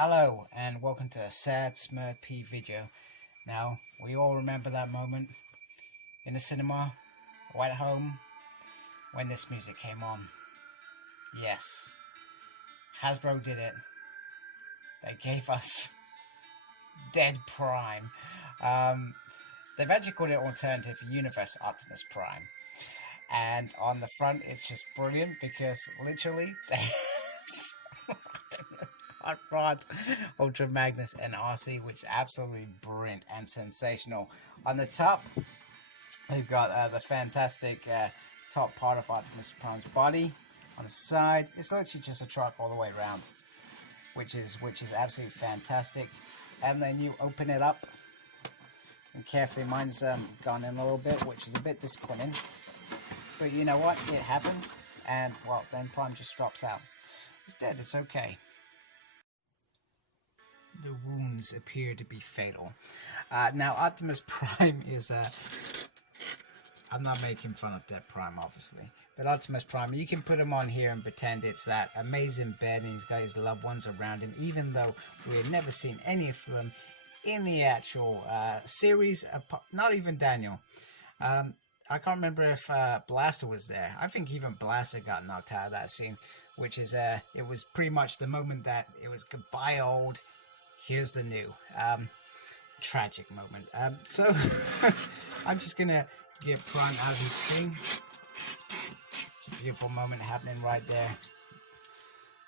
Hello and welcome to a sad Smurp video. Now, we all remember that moment in the cinema or at home when this music came on. Yes, Hasbro did it. They gave us Dead Prime. They've actually called it Alternative Universe Optimus Prime. And on the front it's just brilliant because literally they Hot Rod, Ultra Magnus, and RC, which is absolutely brilliant and sensational. On the top, we've got the fantastic top part of Optimus Prime's body. On the side, it's literally just a truck all the way around, which is absolutely fantastic. And then you open it up, and carefully, mine's gone in a little bit, which is a bit disappointing. But you know what? It happens, and well, then Prime just drops out. He's dead. It's okay. The wounds appear to be fatal. Now, Optimus Prime is I'm not making fun of Dead Prime, obviously. But Optimus Prime, you can put him on here and pretend it's that amazing bed and he's got his loved ones around him, even though we had never seen any of them in the actual series, not even Daniel. I can't remember if Blaster was there. I think even Blaster got knocked out of that scene, which is, it was pretty much the moment that it was goodbye old, here's the new. Tragic moment. So, I'm just going to get Prime out of his screen. It's a beautiful moment happening right there.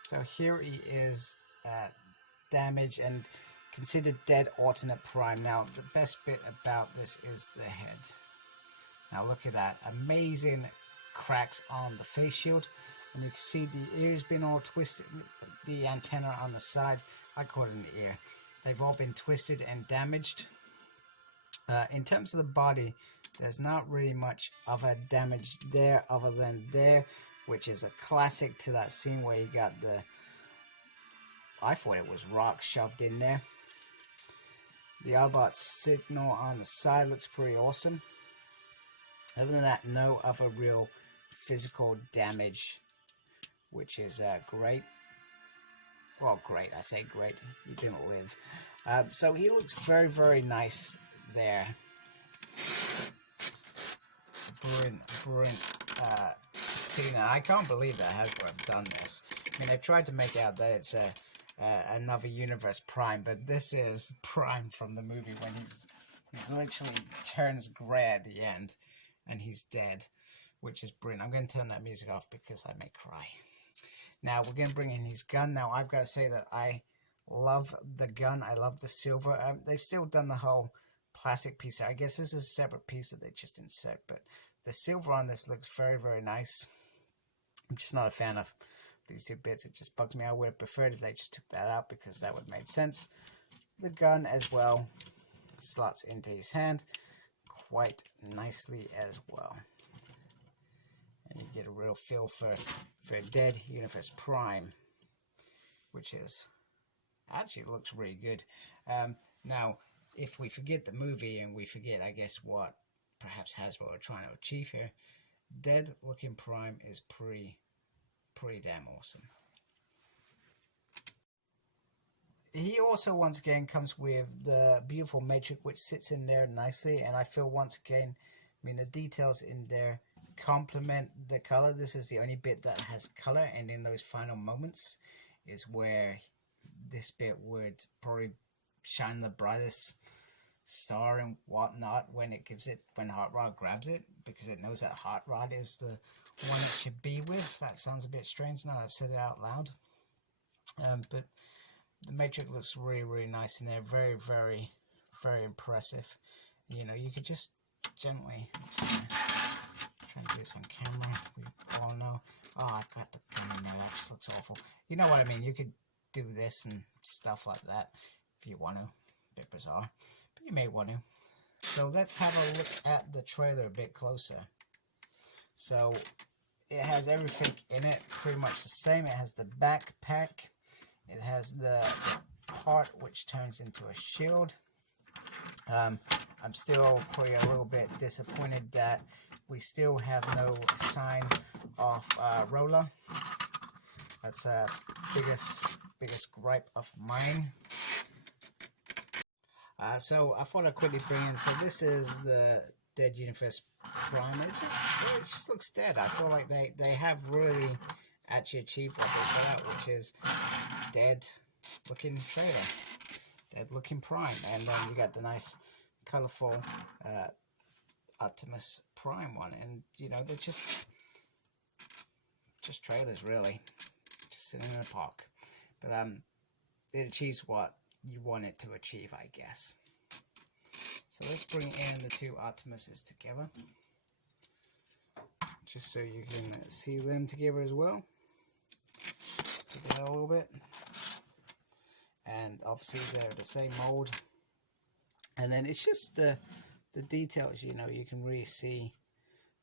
So here he is, damaged and considered dead alternate Prime. Now, the best bit about this is the head. Now look at that, amazing cracks on the face shield, and you can see the ear's been all twisted, the antenna on the side, I call it an ear. They've all been twisted and damaged. In terms of the body, there's not really much of a damage there other than there, which is a classic to that scene where you got the, I thought it was rock shoved in there. The Autobot signal on the side looks pretty awesome. Other than that, no other real physical damage, which is great. Well, great, I say great, he didn't live. So he looks very, very nice there. Brilliant scene. I can't believe that Hasbro have done this. I mean, they've tried to make out that it's another universe Prime, but this is Prime from the movie when he's literally turns grey at the end. And he's dead, which is brilliant. I'm going to turn that music off because I may cry. Now, we're going to bring in his gun. Now, I've got to say that I love the gun. I love the silver. They've still done the whole plastic piece. I guess this is a separate piece that they just insert. But the silver on this looks very, very nice. I'm just not a fan of these two bits. It just bugs me. I would have preferred if they just took that out because that would have made sense. The gun as well slots into his hand quite nicely as well, and you get a real feel for a Dead Universe Prime, which is actually looks really good. Now, if we forget the movie and we forget, I guess, what perhaps Hasbro are trying to achieve here, Dead looking Prime is pretty damn awesome. He also, once again, comes with the beautiful matrix, which sits in there nicely. And I feel, once again, I mean, the details in there complement the color. This is the only bit that has color. And in those final moments is where this bit would probably shine the brightest star and whatnot when it gives it, when Hot Rod grabs it. Because it knows that Hot Rod is the one it should be with. That sounds a bit strange now I've said it out loud. But the matrix looks really, really nice in there. Very, very, very impressive. You know, you could just gently try and do this on camera. We all know. Oh, I've got the gun in there. That just looks awful. You know what I mean? You could do this and stuff like that if you want to. A bit bizarre, but you may want to. So let's have a look at the trailer a bit closer. So it has everything in it, pretty much the same. It has the backpack. It has the part which turns into a shield. I'm still probably a little bit disappointed that we still have no sign of Roller. That's biggest biggest gripe of mine. So I thought I'd quickly bring in, so this is the Dead Universe Prime. It just looks dead. I feel like they have really actually achieved what they set out, which is dead looking trailer, dead looking Prime, and then you got the nice colorful Optimus Prime one, and you know, they're just trailers really, just sitting in a park, but it achieves what you want it to achieve, I guess. So let's bring in the two Optimuses together, just so you can see them together as well. Together a little bit, and obviously they're the same mold. And then it's just the details, you know, you can really see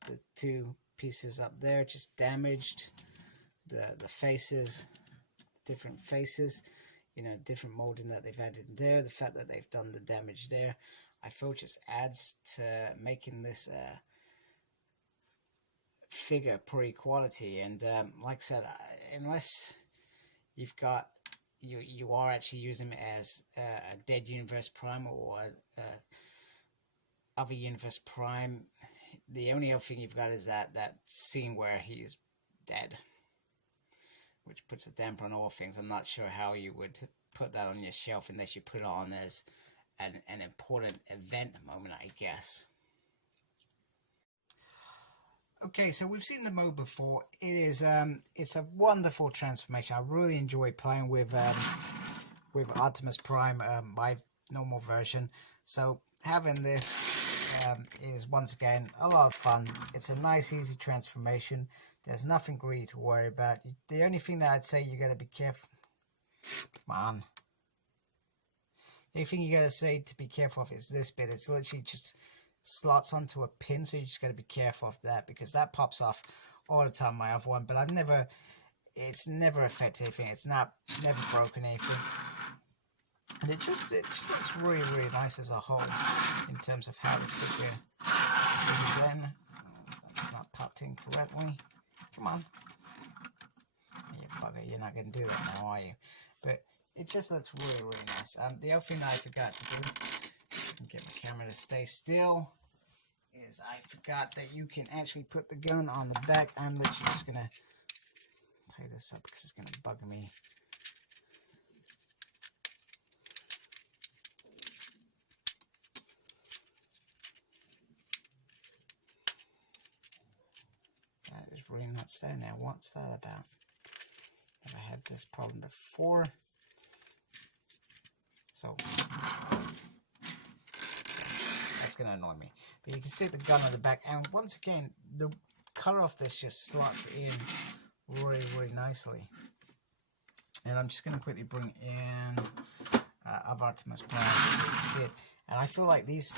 the two pieces up there just damaged, the faces, different faces, you know, different molding that they've added there. The fact that they've done the damage there, I feel just adds to making this figure pretty quality. And like I said, unless you've got you are actually using it as a Dead Universe Prime or other Universe Prime, the only other thing you've got is that scene where he's dead, which puts a damper on all things. I'm not sure how you would put that on your shelf unless you put it on as an important event moment, I guess. Okay, so we've seen the mode before. It is it's a wonderful transformation. I really enjoy playing with Optimus Prime, my normal version. So having this is once again a lot of fun. It's a nice, easy transformation. There's nothing really to worry about. The only thing that I'd say you got to be careful. Come on. The only thing you got to say to be careful of is this bit. It's literally just slots onto a pin, so you just got to be careful of that, because that pops off all the time, my other one. But it's never affected anything. It's never broken anything, and it just looks really, really nice as a whole in terms of how this figure is then. That's not popped in correctly. Come on, you bugger, you're not going to do that now, are you? But it just looks really, really nice. The other thing that I forgot to do, get my camera to stay still, is I forgot that you can actually put the gun on the back. I'm literally just going to tie this up because it's going to bug me. That is really not staying there. What's that about? Have I had this problem before? So that's going to annoy me. But you can see the gun on the back, and once again, the color of this just slots in really, really nicely. And I'm just going to quickly bring in of Optimus Prime so you can see it. And I feel like these,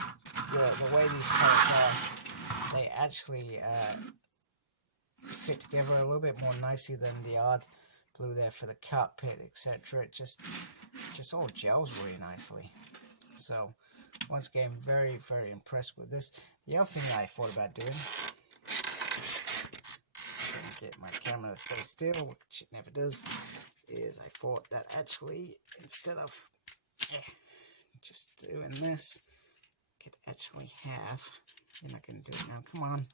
the way these parts are, they actually fit together a little bit more nicely than the odd blue there for the cockpit, etc. It just all gels really nicely. So once again, very, very impressed with this. The other thing that I thought about doing, get my camera to stay still, which it never does, is I thought that actually, instead of just doing this, I could actually have, you're not going to do it now, come on.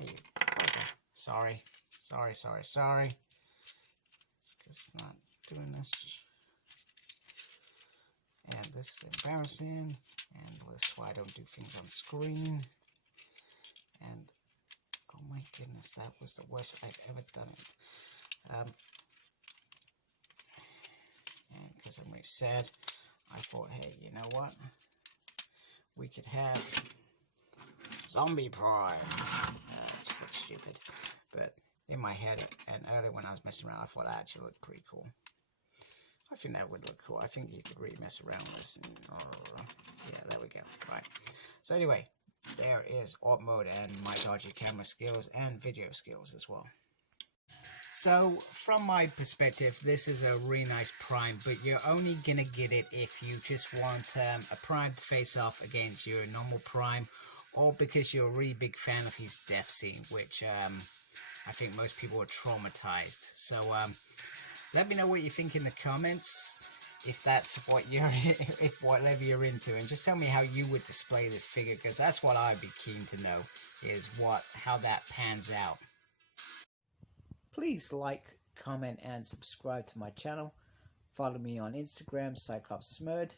Okay. Sorry. It's because it's not doing this. And this is embarrassing, and that's why I don't do things on screen. And oh my goodness, that was the worst I've ever done it. And because I'm really sad, I thought, hey, you know what? We could have Zombie Prime. It just looks stupid. But in my head, and earlier when I was messing around, I thought that actually looked pretty cool. I think that would look cool. I think you could really mess around with this. Yeah, there we go. Right. So anyway, there is ART mode and my dodgy camera skills and video skills as well. So from my perspective, this is a really nice Prime, but you're only gonna get it if you just want a Prime to face off against your normal Prime, or because you're a really big fan of his death scene, which I think most people are traumatized. So Let me know what you think in the comments, if that's what you're, if whatever you're into, and just tell me how you would display this figure, because that's what I'd be keen to know, is how that pans out. Please like, comment, and subscribe to my channel. Follow me on Instagram, CyclopsSmurd.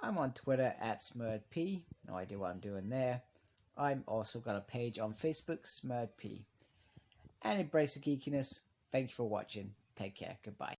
I'm on Twitter @SmurdP. No idea what I'm doing there. I'm also got a page on Facebook, SmurdP. And embrace the geekiness. Thank you for watching. Take care. Goodbye.